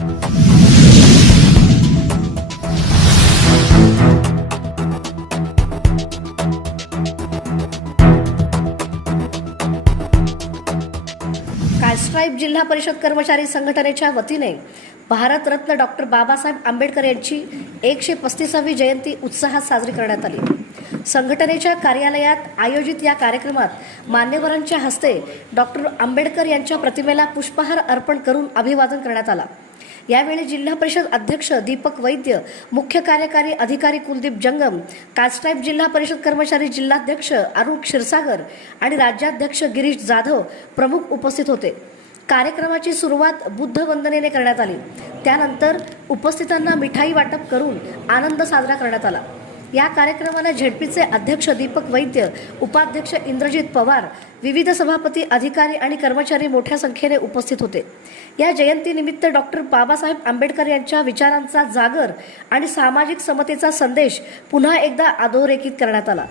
कास्ट्राईब जिल्हा परिषद कर्मचारी संघटनेच्या वतीने भारतरत्न डॉक्टर बाबासाहेब आंबेडकर यांची 135वी जयंती उत्साहात साजरी करण्यात आली। संघटनेच्या कार्यालयात आयोजित या कार्यक्रमात मान्यवरांच्या हस्ते डॉक्टर आंबेडकर यांच्या प्रतिमेला पुष्पहार अर्पण करून अभिवादन करण्यात आला। यावेळी जिल्हा परिषद अध्यक्ष दीपक वैद्य, मुख्य कार्यकारी अधिकारी कुलदीप जंगम, कास्ट्राईब जिल्हा परिषद कर्मचारी जिल्हाध्यक्ष अरुण क्षीरसागर आणि राज्याध्यक्ष गिरीश जाधव प्रमुख उपस्थित होते। कार्यक्रमाची सुरुवात बुद्ध वंदनेने करण्यात आली। त्यानंतर उपस्थितांना मिठाई वाटप करून आनंद साजरा करण्यात आला। या कार्यक्रमाला झेडपीचे अध्यक्ष दीपक वैद्य, उपाध्यक्ष इंद्रजित पवार, विविध सभापती, अधिकारी आणि कर्मचारी मोठ्या संख्येने उपस्थित होते। या जयंतीनिमित्त डॉक्टर बाबासाहेब आंबेडकर यांच्या विचारांचा जागर आणि सामाजिक समतेचा संदेश पुन्हा एकदा अधोरेखित करण्यात आला।